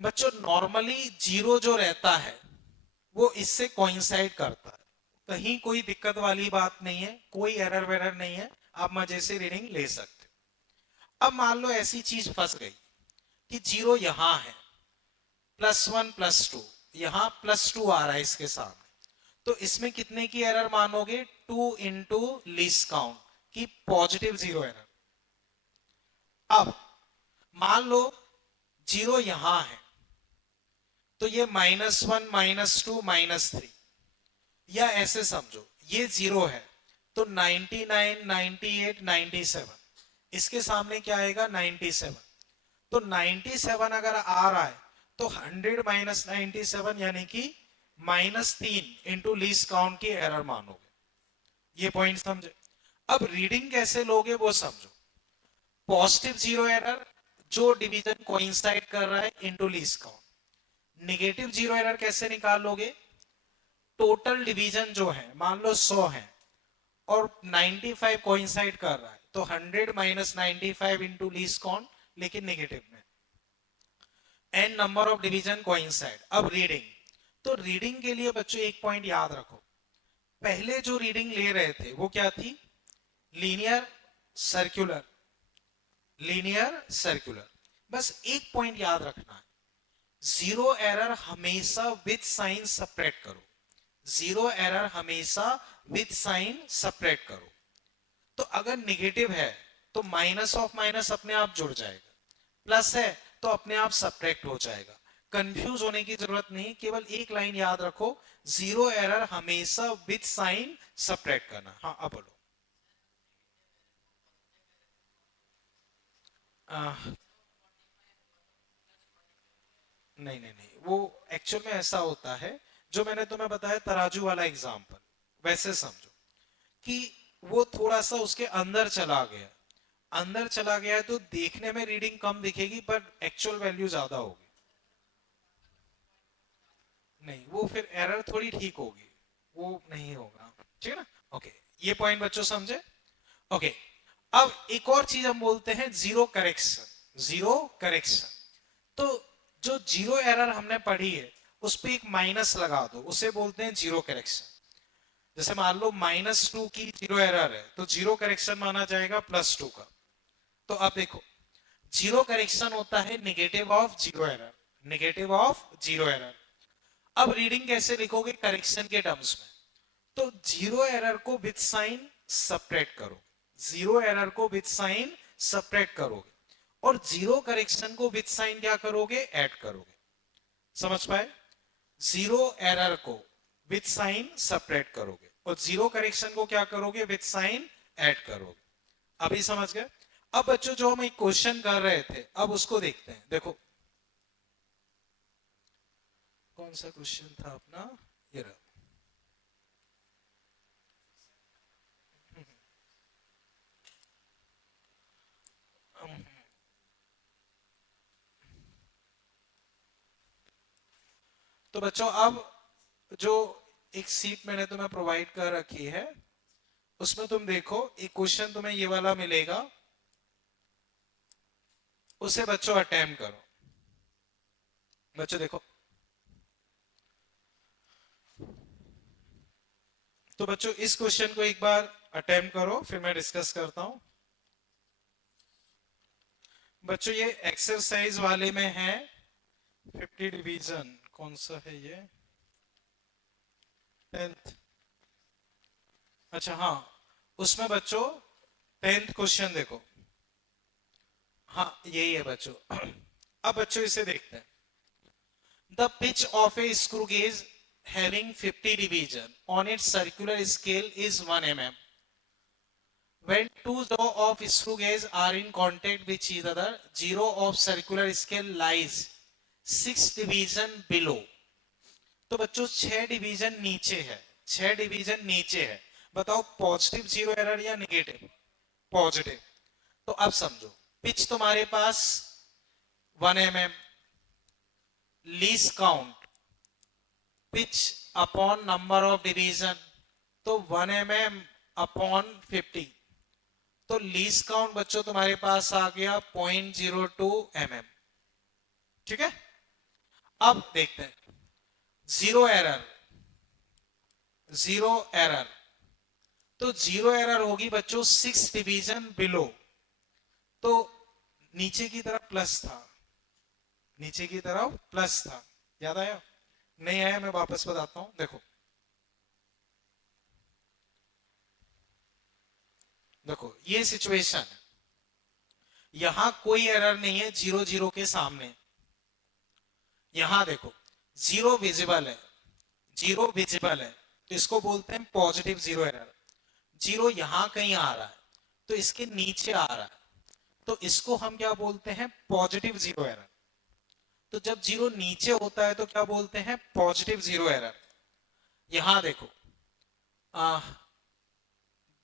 बच्चों, नॉर्मली जीरो जो रहता है वो इससे कोइंसाइड करता है, कहीं कोई दिक्कत वाली बात नहीं है, कोई एरर वेरर नहीं है, आप मजे से रीडिंग ले सकते हो। अब मान लो ऐसी चीज फंस गई कि जीरो यहां है, +1 +2, यहां +2 आ रहा है इसके सामने, तो इसमें कितने की एरर मानोगे? 2 इंटू लीस्ट काउंट की पॉजिटिव जीरो एरर। अब मान लो जीरो यहां है, तो ये -1 -2 -3, या ऐसे समझो ये जीरो है तो 99 98 97, इसके सामने क्या आएगा? 97। तो 97 अगर आ रहा है तो 100 माइनस 97 यानी कि -3 इंटू लीस्ट काउंट की एरर मानोगे। ये पॉइंट समझे? अब रीडिंग कैसे लोगे वो समझो। पॉजिटिव जीरो एरर जो डिवीजन कोइंसाइड कर रहा है into least count. Negative zero error कैसे निकालोगे? टोटल डिवीजन जो है मान लो 100 है और 95 कोइंसाइड कर रहा है, तो 100 माइनस 95 इंटू लीस्ट काउंट, लेकिन नेगेटिव में। N number of division coincide. अब रीडिंग, तो रीडिंग के लिए बच्चों एक पॉइंट याद रखो, पहले जो रीडिंग ले रहे थे वो क्या थी? Linear circular, linear circular. बस एक पॉइंट याद रखना है, जीरो एरर हमेशा विद साइन सेपरेट करो, जीरो एरर हमेशा विद साइन सेपरेट करो। तो अगर निगेटिव है तो माइनस ऑफ माइनस अपने आप जुड़ जाएगा, प्लस है तो अपने आप सब्ट्रैक्ट हो जाएगा। कंफ्यूज होने की जरूरत नहीं, केवल एक लाइन याद रखो, जीरो एरर हमेशा विद साइन सब्ट्रैक्ट करना। हाँ अब बोलो। नहीं नहीं नहीं, वो एक्चुअल में ऐसा होता है, जो मैंने तुम्हें बताया तराजू वाला एग्जांपल, वैसे समझो कि वो थोड़ा सा उसके अंदर चला गया, अंदर चला गया है तो देखने में रीडिंग कम दिखेगी पर एक्चुअल वैल्यू ज्यादा होगी। नहीं, वो फिर एरर थोड़ी ठीक होगी, वो नहीं होगा। ठीक है ना? ओके, ये पॉइंट बच्चों समझे? ओके, अब एक और चीज हम बोलते हैं जीरो करेक्शन। जीरो करेक्शन, तो जो जीरो एरर हमने पढ़ी है उस पर एक माइनस लगा दो, उसे बोलते हैं जीरो करेक्शन। जैसे मान लो -2 की जीरो एरर है तो जीरो करेक्शन माना जाएगा +2 का। तो अब देखो, जीरो करेक्शन होता है negative of zero error, negative of zero error. अब रीडिंग कैसे लिखोगे करेक्शन के टर्म्स में? तो जीरो एरर को विद साइन सेपरेट करो, जीरो एरर को विद साइन सेपरेट करोगे, और जीरो करेक्शन को विद साइन क्या करोगे? ऐड करोगे। समझ पाए? जीरो एरर को विद साइन सेपरेट करोगे और जीरो करेक्शन को क्या करोगे? विद साइन ऐड करोगे। अभी समझ गए? अब बच्चों जो हम एक क्वेश्चन कर रहे थे अब उसको देखते हैं। देखो कौन सा क्वेश्चन था अपना, ये रहा। तो बच्चों अब जो एक सीट मैंने तुम्हें प्रोवाइड कर रखी है उसमें तुम देखो, एक क्वेश्चन तुम्हें ये वाला मिलेगा, उसे बच्चों अटेम्प्ट करो। बच्चों देखो, तो बच्चों इस क्वेश्चन को एक बार अटेम्प्ट करो फिर मैं डिस्कस करता हूं। बच्चों ये एक्सरसाइज वाले में है, 50 डिवीजन कौन सा है ये? 10th। अच्छा हाँ, उसमें बच्चों 10th क्वेश्चन देखो, हाँ यही है बच्चों। अब बच्चों इसे देखते हैं। The pitch of A screw gauge having 50 division on its circular scale is 1 mm. When two jaws of screw gauge are in contact with each other, zero of circular scale lies 6 division below. तो बच्चों 6 division नीचे है, 6 division नीचे है। बताओ positive zero error या negative? Positive. तो अब समझो, पिच तुम्हारे पास 1 mm, least count pitch upon number of division, तो 1 mm अपॉन 50, तो लीस्ट काउंट बच्चों तुम्हारे पास आ गया 0.02 mm। ठीक है, अब देखते हैं जीरो एरर, जीरो एरर, तो जीरो एरर होगी बच्चों 6 डिवीजन बिलो, तो नीचे की तरफ प्लस था, नीचे की तरफ प्लस था। याद आया? नहीं आया? मैं वापस बताता हूं, देखो देखो ये सिचुएशन है, यहां कोई एरर नहीं है जीरो जीरो के सामने। यहां देखो जीरो विजिबल है, जीरो विजिबल है, तो इसको बोलते हैं पॉजिटिव जीरो एरर। जीरो यहां कहीं आ रहा है, तो इसके नीचे आ रहा है, तो इसको हम क्या बोलते हैं? Positive zero error. तो जब जीरो नीचे होता है तो क्या बोलते हैं? Positive zero error. यहां देखो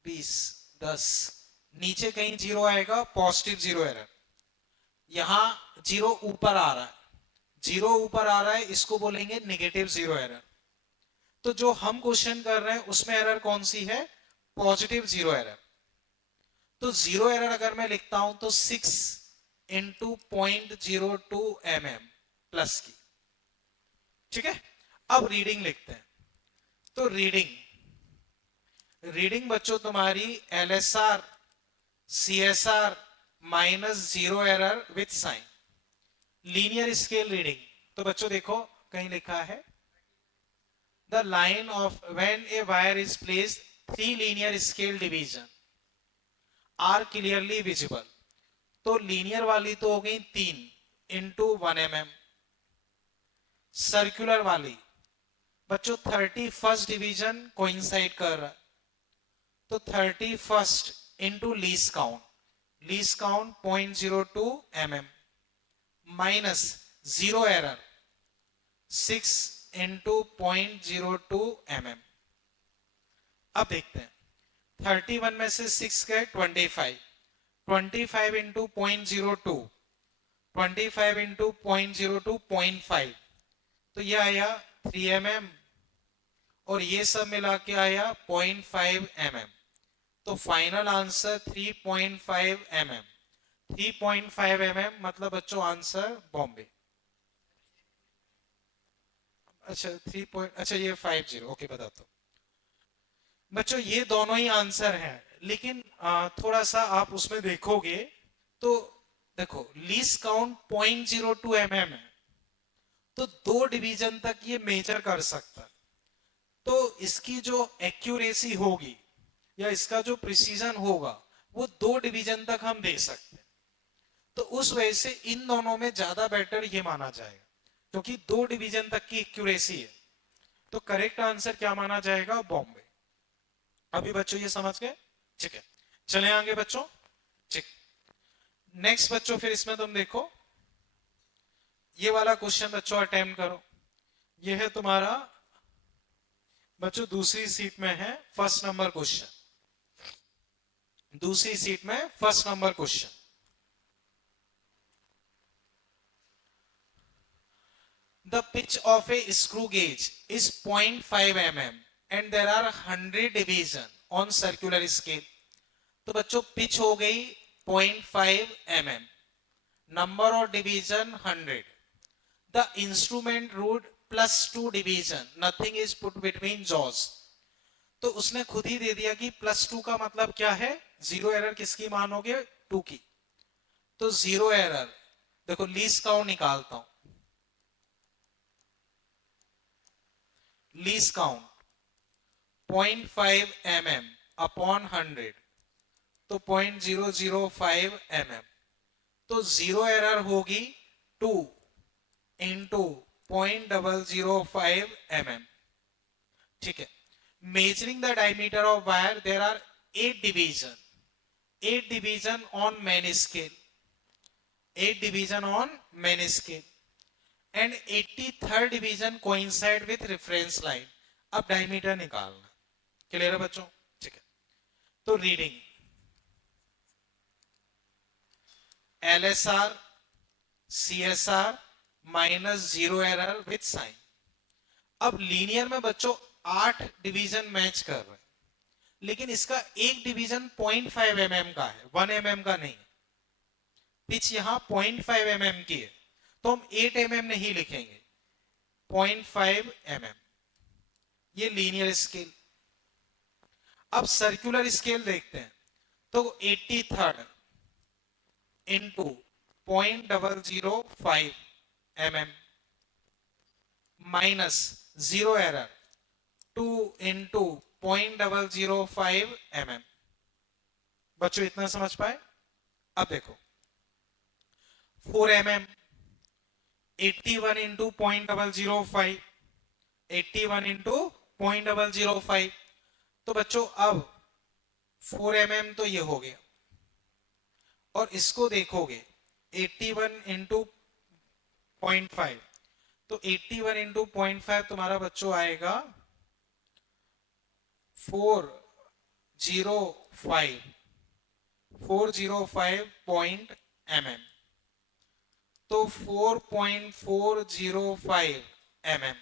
20 10, नीचे कहीं जीरो आएगा, पॉजिटिव जीरो एरर। यहां जीरो ऊपर आ रहा है, जीरो ऊपर आ रहा है, इसको बोलेंगे नेगेटिव जीरो एरर। तो जो हम क्वेश्चन कर रहे हैं उसमें एरर कौन सी है? Positive zero error. तो जीरो एरर अगर मैं लिखता हूं तो 6 इंटू 0.02 mm प्लस की। ठीक है, अब रीडिंग लिखते हैं। तो रीडिंग, रीडिंग बच्चों तुम्हारी LSR CSR minus zero error with sign, linear scale reading. तो बच्चों देखो कहीं लिखा है the line of when a wire is placed 3 linear scale division are clearly visible. तो लीनियर वाली तो हो गई 3 इंटू 1 mm, सर्कुलर वाली बच्चों 31st डिवीजन कोइंसाइड कर रहा है, तो 31st into least count, least count 0.02 mm minus zero error 6 into 0.02 mm। अब देखते हैं 31 में से 6 गए 25, 25 इंटू 0.02, 25 इंटू 0.02 0.5, तो ये आया 3 mm, और ये सब मिला के आया 0.5 mm। तो फाइनल आंसर 3.5 mm। 3.5 mm मतलब बच्चों आंसर बॉम्बे। अच्छा 3 अच्छा ये 50, ओके बताता हूँ बच्चों, ये दोनों ही आंसर हैं, लेकिन थोड़ा सा आप उसमें देखोगे तो देखो लीस्ट काउंट 0.02 mm है, तो 2 डिवीजन तक ये मेजर कर सकता है, तो इसकी जो एक्यूरेसी होगी या इसका जो प्रिसीजन होगा वो 2 डिवीजन तक हम दे सकते हैं। तो उस वजह से इन दोनों में ज्यादा बेटर ये माना जाएगा, क्योंकि 2 डिवीजन तक की एक्यूरेसी है, तो करेक्ट आंसर क्या माना जाएगा? बॉम्बे। अभी बच्चों ये समझ गए? ठीक है, चले आगे बच्चों। ठीक, नेक्स्ट बच्चों फिर इसमें तुम देखो ये वाला क्वेश्चन बच्चों अटेम्प्ट करो। ये है तुम्हारा बच्चों दूसरी सीट में है फर्स्ट नंबर क्वेश्चन, दूसरी सीट में first number question. The pitch of a screw gauge is 0.5 mm and there are 100 division on circular scale। तो बच्चों पिच हो गई 0.5 mm, number of division 100, the instrument root +2 division, nothing is put between jaws. तो उसने खुद ही दे दिया कि +2 का मतलब क्या है? जीरो एरर किसकी मानोगे? 2 की। तो जीरो एरर देखो लीस्ट काउंट निकालता हूं, लीस्ट काउंट 0.5 mm अपॉन 100, तो 0.005 mm, तो जीरो एरर होगी 2 इंटू 0.005 mm। ठीक है। Measuring the diameter of wire there are 8 division on main scale, 8 division on main scale and 83rd division coincide with reference line. अब diameter निकालना। Clear है बच्चों? ठीक है। तो रीडिंग LSR CSR minus zero error with sign. अब linear में बच्चों 8 डिवीजन मैच कर रहे हैं, लेकिन इसका एक डिवीजन 0.5 mm का है, 1 mm का नहीं। पिच यहां 0.5 mm की है, तो हम 8 mm नहीं लिखेंगे, 0.5 mm। ये लीनियर स्केल। अब सर्कुलर स्केल देखते हैं, तो 83rd into 0.005 mm minus zero error 2 into 0.005 mm। बच्चों इतना समझ पाए? अब देखो 4 mm 81 इंटू 0.005, 81 इंटू 0.005। तो बच्चों अब 4 mm तो ये हो गया, और इसको देखोगे 81 इंटू 0.5, तो 81 इंटू 0.5 तुम्हारा बच्चों आएगा 405 mm। तो 4.405 mm,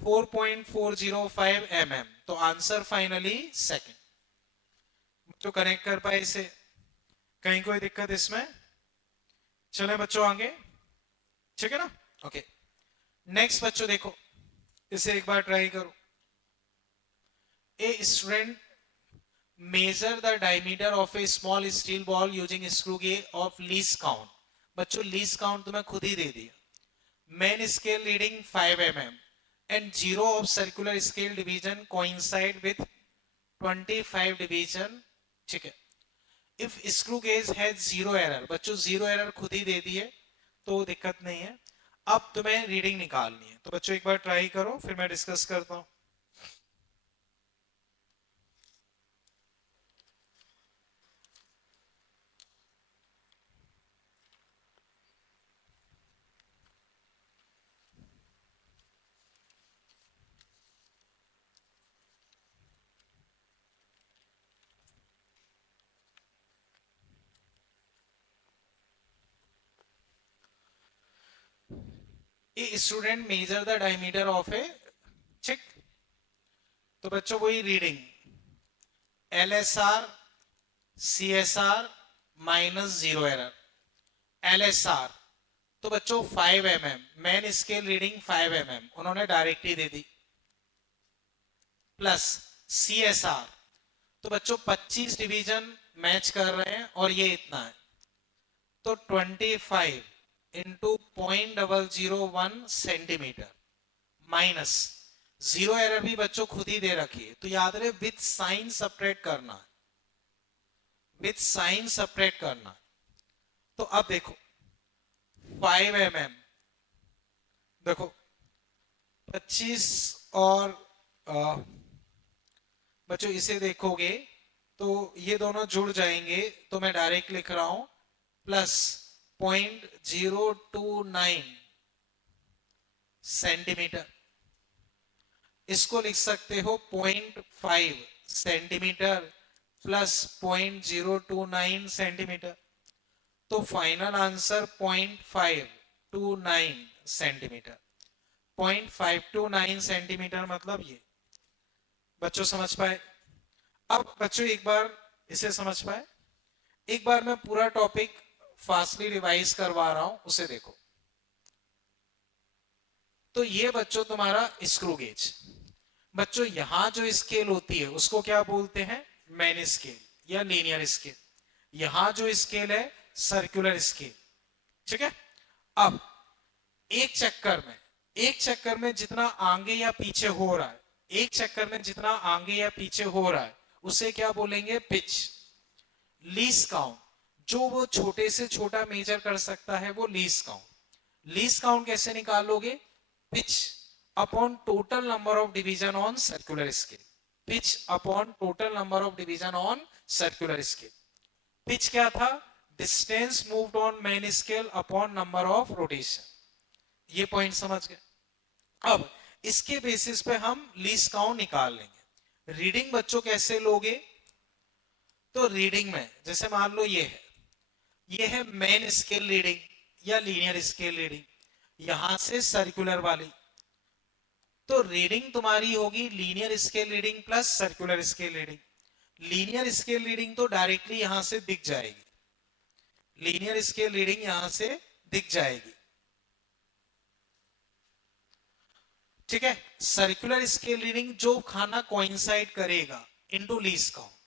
4.405 mm। तो आंसर फाइनली सेकंड। जो कनेक्ट कर पाए इसे, कहीं कोई दिक्कत इसमें? चले बच्चों आगे, ठीक है ना? ओके, नेक्स्ट बच्चों देखो, इसे एक बार ट्राई करो। ए student measure the diameter of A small steel ball using screw gauge of least count. बच्चों लीस्ट काउंट तुम्हें खुद ही दे दिया। Main scale reading 5 mm and zero of circular scale division coincide with 25 division. ठीक है। If screw gauge has zero error, बच्चों zero error खुद ही दे दिए तो दिक्कत नहीं है। अब तुम्हें रीडिंग निकालनी है, तो बच्चों एक बार ट्राई करो, फिर मैं डिस्कस करता हूं। A student measure the diameter of a, ठीक, तो बच्चों वही reading LSR CSR minus zero error. LSR तो बच्चों 5 mm, main scale reading 5 mm उन्होंने डायरेक्ट ही दे दी, प्लस CSR तो बच्चों 25 डिवीजन मैच कर रहे हैं और ये इतना है, तो 25 into 0.001 centimetre minus zero error भी बच्चों खुद ही दे रखी है, तो याद रहे विथ साइन सब्ट्रैक्ट करना, विथ साइन सब्ट्रैक्ट करना। तो अब देखो 5 mm, देखो 25 और बच्चों इसे देखोगे तो ये दोनों जुड़ जाएंगे, तो मैं डायरेक्ट लिख रहा हूं प्लस 0.029 सेंटीमीटर। इसको लिख सकते हो 0.5 सेंटीमीटर प्लस 0.029 सेंटीमीटर। तो फाइनल आंसर 0.529 सेंटीमीटर। 0.529 सेंटीमीटर मतलब ये। बच्चों समझ पाए? अब बच्चों एक बार इसे समझ पाए? एक बार मैं पूरा टॉपिक फास्टली रिवाइज करवा रहा हूं, उसे देखो। तो ये बच्चों तुम्हारा स्क्रू गेज। बच्चों यहां जो स्केल होती है उसको क्या बोलते हैं? मेन स्केल या लीनियर स्केल। यहां जो स्केल है सर्कुलर स्केल, ठीक है। अब एक चक्कर में जितना आगे या पीछे हो रहा है, एक चक्कर में जितना आगे या पीछे हो रहा है उसे क्या बोलेंगे? पिच। लीस्ट काउंट, जो वो छोटे से छोटा मेजर कर सकता है वो लीस्ट काउंट। लीस्ट काउंट कैसे निकालोगे? Pitch upon total number of division on circular scale. Pitch upon total number of division on circular scale. Pitch क्या था? Distance moved on main scale upon number of rotation. ये point समझ गए? अब इसके basis पे हम लीस्ट काउंट निकाल लेंगे। रीडिंग बच्चों कैसे लोगे? तो रीडिंग में जैसे मान लो ये है मेन स्केल रीडिंग या लीनियर स्केल रीडिंग, यहां से सर्कुलर वाली। तो रीडिंग तुम्हारी होगी linear scale reading plus circular scale reading. Linear scale reading तो डायरेक्टली यहां से दिख जाएगी, लीनियर स्केल रीडिंग यहां से दिख जाएगी, ठीक है। सर्कुलर स्केल रीडिंग जो खाना कोइंसाइड करेगा इनटू लीस्ट काउंट।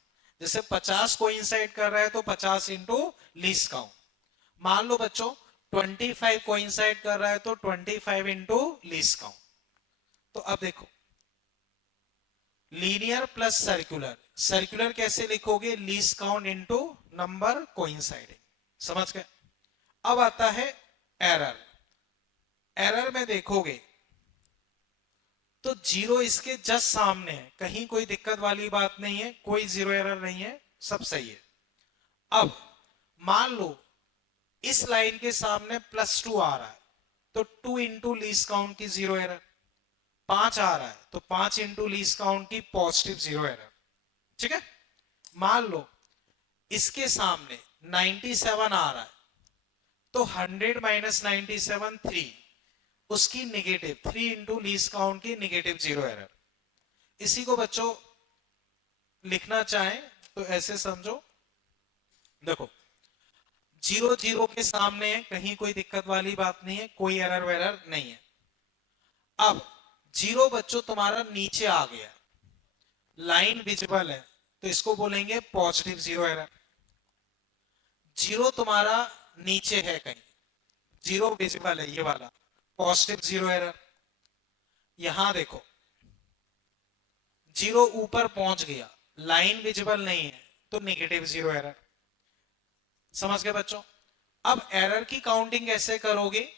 जैसे 50 कोइंसाइड कर रहा है तो 50 इंटू लीस्ट काउंट। मान लो बच्चों 25 कोइंसाइड कर रहा है तो 25 इंटू लीस्ट काउंट। तो अब देखो लीनियर प्लस सर्कुलर, सर्कुलर कैसे लिखोगे? Least count into number coinciding. समझ गए? अब आता है एरर। एरर में देखोगे तो जीरो इसके जस्ट सामने है, कहीं कोई दिक्कत वाली बात नहीं है, कोई जीरो एरर नहीं है, सब सही है। अब मान लो इस लाइन के सामने +2 आ रहा है तो 2 इंटू लीस्ट काउंट की जीरो एरर। 5 आ रहा है तो 5 इंटू लीस्ट काउंट की पॉजिटिव जीरो एरर, ठीक है। मान लो इसके सामने 97 आ रहा है तो 100 माइनस 97 3, उसकी नेगेटिव 3 इंटू लीस्ट काउंट की नेगेटिव जीरो एरर। इसी को बच्चों लिखना चाहें तो ऐसे समझो, देखो 0 0 के सामने है, कहीं कोई दिक्कत वाली बात नहीं है, कोई एरर वेरर नहीं है। अब 0 बच्चों तुम्हारा नीचे आ गया, लाइन विजिबल है तो इसको बोलेंगे पॉजिटिव जीरो एरर। 0 तुम्हारा नीचे है कहीं, 0 विजिबल है ये वाला, पॉजिटिव जीरो एरर। यहां देखो 0 ऊपर पहुंच गया, लाइन विजिबल नहीं है तो नेगेटिव जीरो एरर। समझ गए बच्चों? अब एरर की काउंटिंग कैसे करोगे?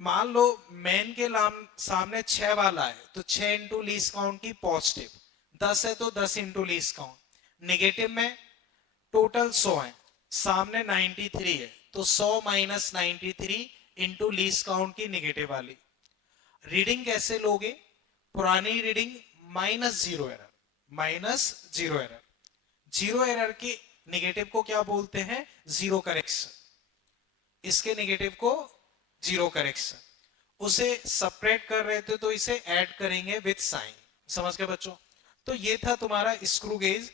मान लो मेन के सामने 6 वाला है तो 6 इंटू लीस्ट काउंट की पॉजिटिव, 10 है तो 10 इंटू लीस्ट काउंट, नेगेटिव में टोटल 100 है, सामने 93 है तो 100 माइनस 93 इंटू लीस्ट काउंट की नेगेटिव वाली। रीडिंग कैसे लोगे? पुरानी reading minus zero error, minus zero error. Zero error की नेगेटिव को क्या बोलते हैं? Zero correction. इसके नेगेटिव को जीरो करेक्शन। उसे सेपरेट कर रहे थे तो इसे ऐड करेंगे विद साइन। समझ गए बच्चों? तो ये था तुम्हारा स्क्रू गेज